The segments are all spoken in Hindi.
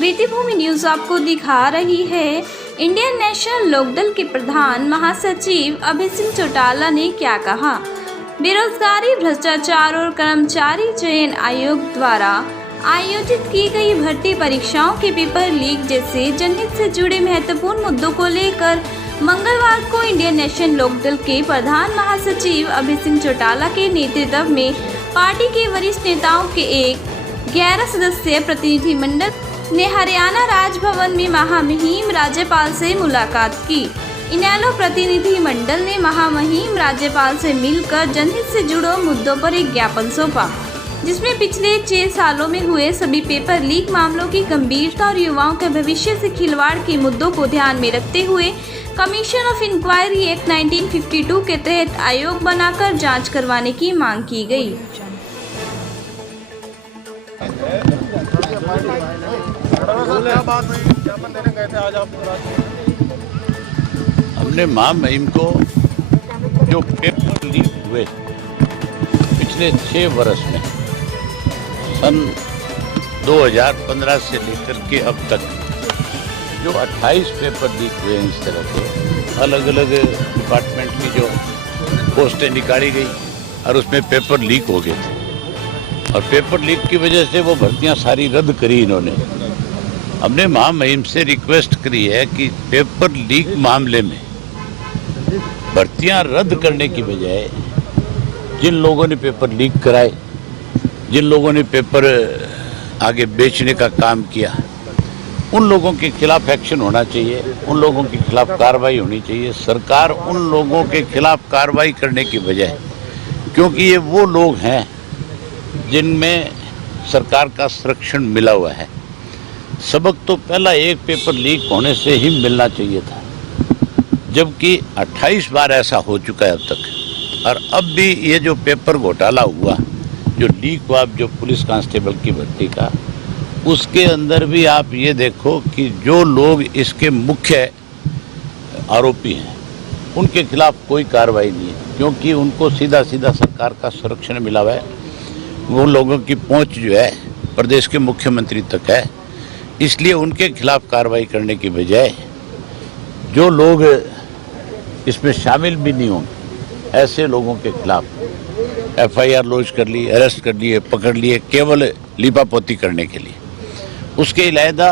कृतिभूमि न्यूज आपको दिखा रही है इंडियन नेशनल लोकदल के प्रधान महासचिव अभय सिंह चौटाला ने क्या कहा। बेरोजगारी, भ्रष्टाचार और कर्मचारी चयन आयोग द्वारा आयोजित की गई भर्ती परीक्षाओं के पेपर लीक जैसे जनहित से जुड़े महत्वपूर्ण मुद्दों को लेकर मंगलवार को इंडियन नेशनल लोकदल के प्रधान महासचिव अभय सिंह चौटाला के नेतृत्व में पार्टी के वरिष्ठ नेताओं के एक 11 सदस्यीय प्रतिनिधिमंडल ने हरियाणा राजभवन में महामहिम राज्यपाल से मुलाकात की। इनेलो प्रतिनिधिमंडल ने महामहिम राज्यपाल से मिलकर जनहित से जुड़े मुद्दों पर एक ज्ञापन सौंपा, जिसमें पिछले 6 सालों में हुए सभी पेपर लीक मामलों की गंभीरता और युवाओं के भविष्य से खिलवाड़ के मुद्दों को ध्यान में रखते हुए कमीशन ऑफ इंक्वायरी एक्ट 1952 के तहत आयोग बनाकर जांच करवाने की मांग की गई। हमने महामहिम को जो पेपर लीक हुए पिछले 6 वर्ष में सन 2015 से लेकर के अब तक जो 28 पेपर लीक हुए हैं, इस तरह के अलग अलग डिपार्टमेंट की जो पोस्टें निकाली गई और उसमें पेपर लीक हो गए थे और पेपर लीक की वजह से वो भर्तियां सारी रद्द करी इन्होंने। हमने महामहिम से रिक्वेस्ट करी है कि पेपर लीक मामले में भर्तियां रद्द करने की बजाय जिन लोगों ने पेपर लीक कराए, जिन लोगों ने पेपर आगे बेचने का काम किया, उन लोगों के खिलाफ एक्शन होना चाहिए, उन लोगों के खिलाफ कार्रवाई होनी चाहिए। सरकार उन लोगों के खिलाफ कार्रवाई करने की बजाय, क्योंकि ये वो लोग हैं जिनमें सरकार का संरक्षण मिला हुआ है, सबक तो पहला एक पेपर लीक होने से ही मिलना चाहिए था, जबकि 28 बार ऐसा हो चुका है अब तक। और अब भी ये जो पेपर घोटाला हुआ, जो लीक हुआ जो पुलिस कांस्टेबल की भर्ती का, उसके अंदर भी आप ये देखो कि जो लोग इसके मुख्य आरोपी हैं उनके खिलाफ कोई कार्रवाई नहीं है, क्योंकि उनको सीधा सीधा सरकार का संरक्षण मिला हुआ है। वो लोगों की पहुंच जो है प्रदेश के मुख्यमंत्री तक है, इसलिए उनके खिलाफ कार्रवाई करने की बजाय जो लोग इसमें शामिल भी नहीं होंगे ऐसे लोगों के खिलाफ FIR लॉन्च कर ली, अरेस्ट कर लिए, पकड़ लिए, केवल लीपापोती करने के लिए। उसके अलावा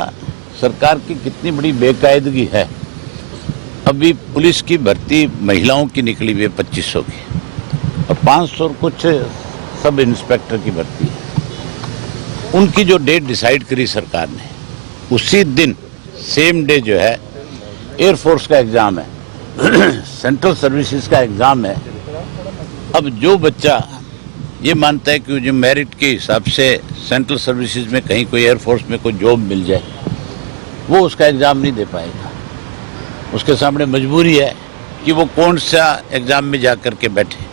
सरकार की कितनी बड़ी बेकायदगी है। अभी पुलिस की भर्ती महिलाओं की निकली हुई है 2500 की और 500 और कुछ सब इंस्पेक्टर की भर्ती है। उनकी जो डेट डिसाइड करी सरकार ने, उसी दिन सेम डे जो है एयरफोर्स का एग्ज़ाम है, सेंट्रल सर्विसेज का एग्ज़ाम है। अब जो बच्चा ये मानता है कि जो मेरिट के हिसाब से सेंट्रल सर्विसेज में कहीं कोई एयरफोर्स में कोई जॉब मिल जाए, वो उसका एग्ज़ाम नहीं दे पाएगा। उसके सामने मजबूरी है कि वो कौन सा एग्ज़ाम में जा कर के बैठे।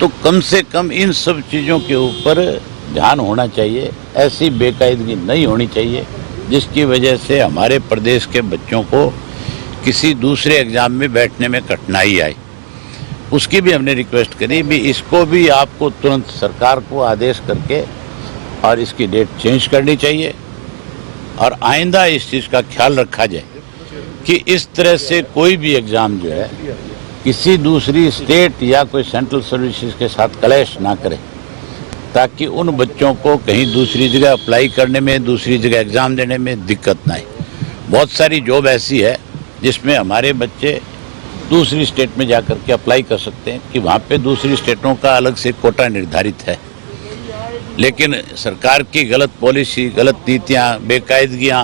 तो कम से कम इन सब चीज़ों के ऊपर ध्यान होना चाहिए। ऐसी बेकायदगी नहीं होनी चाहिए जिसकी वजह से हमारे प्रदेश के बच्चों को किसी दूसरे एग्ज़ाम में बैठने में कठिनाई आए। उसकी भी हमने रिक्वेस्ट करी भी, इसको भी आपको तुरंत सरकार को आदेश करके और इसकी डेट चेंज करनी चाहिए और आइंदा इस चीज़ का ख्याल रखा जाए कि इस तरह से कोई भी एग्ज़ाम जो है किसी दूसरी स्टेट या कोई सेंट्रल सर्विसेज के साथ क्लैश ना करे, ताकि उन बच्चों को कहीं दूसरी जगह अप्लाई करने में, दूसरी जगह एग्ज़ाम देने में दिक्कत ना आए। बहुत सारी जॉब ऐसी है जिसमें हमारे बच्चे दूसरी स्टेट में जाकर के अप्लाई कर सकते हैं कि वहाँ पे दूसरी स्टेटों का अलग से कोटा निर्धारित है, लेकिन सरकार की गलत पॉलिसी, गलत नीतियाँ, बेकायदगियाँ,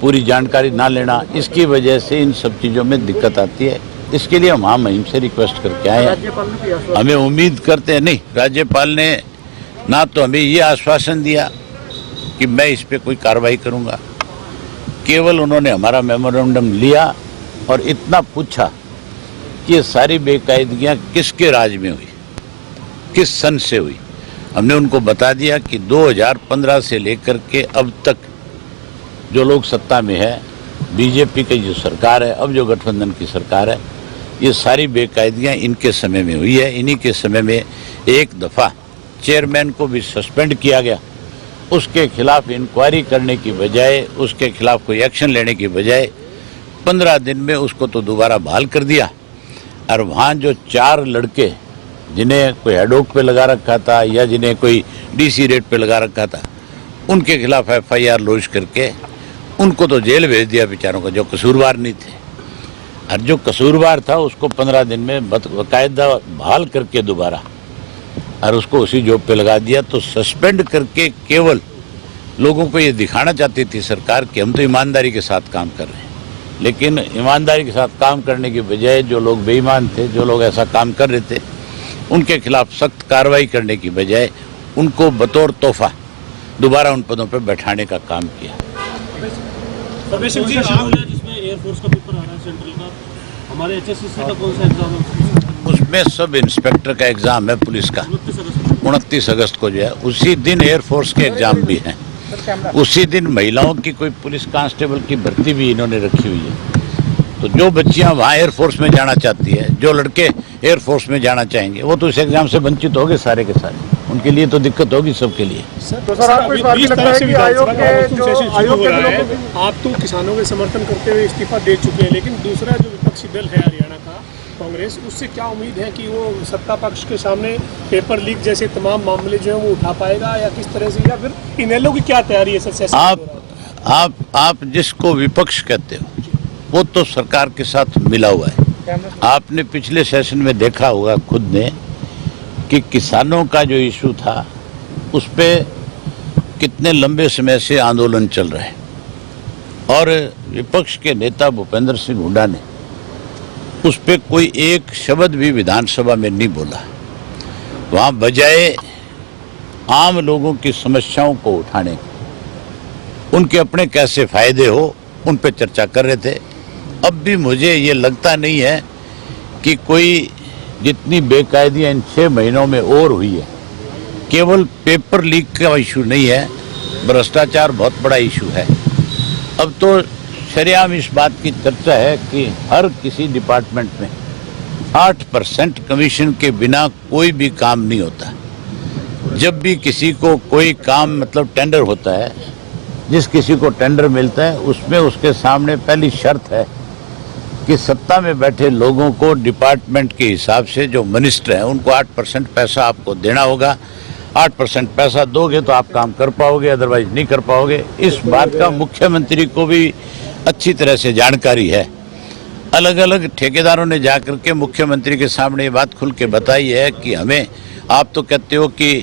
पूरी जानकारी ना लेना, इसकी वजह से इन सब चीज़ों में दिक्कत आती है। इसके लिए हम महामहिम से रिक्वेस्ट करके आए हैं। हमें उम्मीद करते हैं, नहीं, राज्यपाल ने ना तो हमें ये आश्वासन दिया कि मैं इस पे कोई कार्रवाई करूँगा, केवल उन्होंने हमारा मेमोरेंडम लिया और इतना पूछा कि ये सारी बेकायदगियाँ किसके राज में हुई, किस सन से हुई। हमने उनको बता दिया कि 2015 से लेकर के अब तक जो लोग सत्ता में है, बीजेपी की जो सरकार है, अब जो गठबंधन की सरकार है, ये सारी बेकायदगियाँ इनके समय में हुई है। इन्हीं के समय में एक दफ़ा चेयरमैन को भी सस्पेंड किया गया उसके खिलाफ इंक्वायरी करने की बजाय, उसके खिलाफ कोई एक्शन लेने की बजाय 15 दिन में उसको तो दोबारा बहाल कर दिया। और वहाँ जो 4 लड़के जिन्हें कोई हेडोक पे लगा रखा था या जिन्हें कोई डीसी रेट पे लगा रखा था, उनके खिलाफ FIR लॉन्च करके उनको तो जेल भेज दिया बेचारों को, जो कसूरवार नहीं थे। और जो कसूरवार था उसको 15 दिन में बाकायदा बहाल करके दोबारा और उसको उसी जॉब पे लगा दिया। तो सस्पेंड करके केवल लोगों को ये दिखाना चाहती थी सरकार कि हम तो ईमानदारी के साथ काम कर रहे हैं, लेकिन ईमानदारी के साथ काम करने की बजाय जो लोग बेईमान थे, जो लोग ऐसा काम कर रहे थे, उनके खिलाफ सख्त कार्रवाई करने की बजाय उनको बतौर तोहफा दोबारा उन पदों पर बैठाने का काम किया। जिसमें एयरफोर्स का पेपर आ रहा है सेंट्रल का, हमारे HSCC का कौन सा एग्जाम है? उसमें सब इंस्पेक्टर का एग्जाम है पुलिस का, 29 अगस्त को जो है। उसी दिन एयरफोर्स के एग्जाम भी हैं। उसी दिन महिलाओं की कोई पुलिस कांस्टेबल की भर्ती भी इन्होंने रखी हुई है। तो जो बच्चियां वहाँ एयरफोर्स में जाना चाहती है, जो लड़के एयरफोर्स में जाना चाहेंगे, वो तो इस एग्जाम से वंचित होंगे सारे के सारे। उनके लिए तो दिक्कत होगी सबके लिए। तो सर आपको इस बात में लगता है कि आयोग के आप तो किसानों के समर्थन करते हुए इस्तीफा दे चुके हैं, लेकिन दूसरा जो विपक्षी दल है हरियाणा का कांग्रेस, उससे क्या उम्मीद है कि वो सत्ता पक्ष के सामने पेपर लीक जैसे तमाम मामले जो है वो उठा पाएगा, या किस तरह से, या फिर इनेलो की क्या तैयारी है सर सेशन? आप जिसको विपक्ष कहते हो वो तो सरकार के साथ मिला हुआ है। आपने पिछले सेशन में देखा होगा खुद ने कि किसानों का जो इशू था उस पे कितने लंबे समय से आंदोलन चल रहे हैं, और विपक्ष के नेता भूपेंद्र सिंह हुड्डा ने उस पे कोई एक शब्द भी विधानसभा में नहीं बोला। वहाँ बजाय आम लोगों की समस्याओं को उठाने, उनके अपने कैसे फायदे हो, उन पे चर्चा कर रहे थे। अब भी मुझे ये लगता नहीं है कि कोई जितनी बेकायदियाँ इन 6 महीनों में और हुई है, केवल पेपर लीक का इशू नहीं है, भ्रष्टाचार बहुत बड़ा इशू है। अब तो शरेआम इस बात की चर्चा है कि हर किसी डिपार्टमेंट में 8% कमीशन के बिना कोई भी काम नहीं होता। जब भी किसी को कोई काम मतलब टेंडर होता है, जिस किसी को टेंडर मिलता है उसमें उसके सामने पहली शर्त है कि सत्ता में बैठे लोगों को डिपार्टमेंट के हिसाब से जो मिनिस्टर हैं उनको 8% पैसा आपको देना होगा। 8% पैसा दोगे तो आप काम कर पाओगे, अदरवाइज नहीं कर पाओगे। इस बात का मुख्यमंत्री को भी अच्छी तरह से जानकारी है। अलग अलग ठेकेदारों ने जाकर के मुख्यमंत्री के सामने ये बात खुल के बताई है कि हमें, आप तो कहते हो कि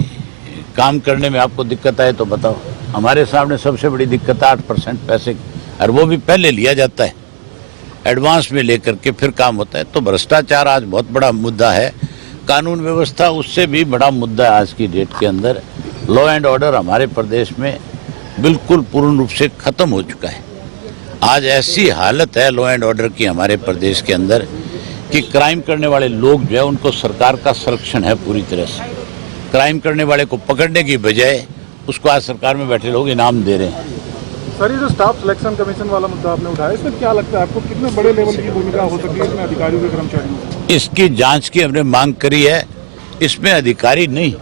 काम करने में आपको दिक्कत आए तो बताओ। हमारे सामने सबसे बड़ी दिक्कत है 8% पैसे की, और वो भी पहले लिया जाता है, एडवांस में लेकर के फिर काम होता है। तो भ्रष्टाचार आज बहुत बड़ा मुद्दा है। कानून व्यवस्था उससे भी बड़ा मुद्दा है आज की डेट के अंदर। लॉ एंड ऑर्डर हमारे प्रदेश में बिल्कुल पूर्ण रूप से खत्म हो चुका है। आज ऐसी हालत है लॉ एंड ऑर्डर की हमारे प्रदेश के अंदर कि क्राइम करने वाले लोग जो है उनको सरकार का संरक्षण है पूरी तरह से। क्राइम करने वाले को पकड़ने की बजाय उसको आज सरकार में बैठे लोग इनाम दे रहे हैं। सर, ये जो स्टाफ सिलेक्शन कमीशन वाला मुद्दा आपने उठाया, इसमें क्या लगता है आपको, कितने बड़े लेवल की भूमिका हो सकती है इसमें अधिकारियों के, कर्मचारियों? इसकी जांच की हमने मांग करी है। इसमें अधिकारी नहीं,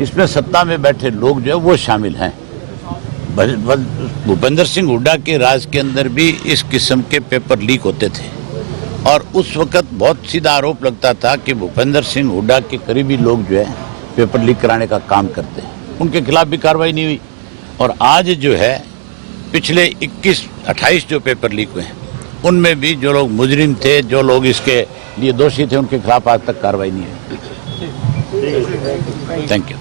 इसमें सत्ता में बैठे लोग जो है वो शामिल हैं। भूपेंद्र सिंह हुड्डा के राज के अंदर भी इस किस्म के पेपर लीक होते थे, और उस वक्त बहुत सीधा आरोप लगता था कि भूपेंद्र सिंह हुड्डा के करीबी लोग जो है पेपर लीक कराने का काम करते हैं। उनके खिलाफ भी कार्रवाई नहीं हुई। और आज जो है पिछले 21-28 जो पेपर लीक हुए हैं उनमें भी जो लोग मुजरिम थे, जो लोग इसके लिए दोषी थे, उनके खिलाफ आज तक कार्रवाई नहीं हुई। Thank you.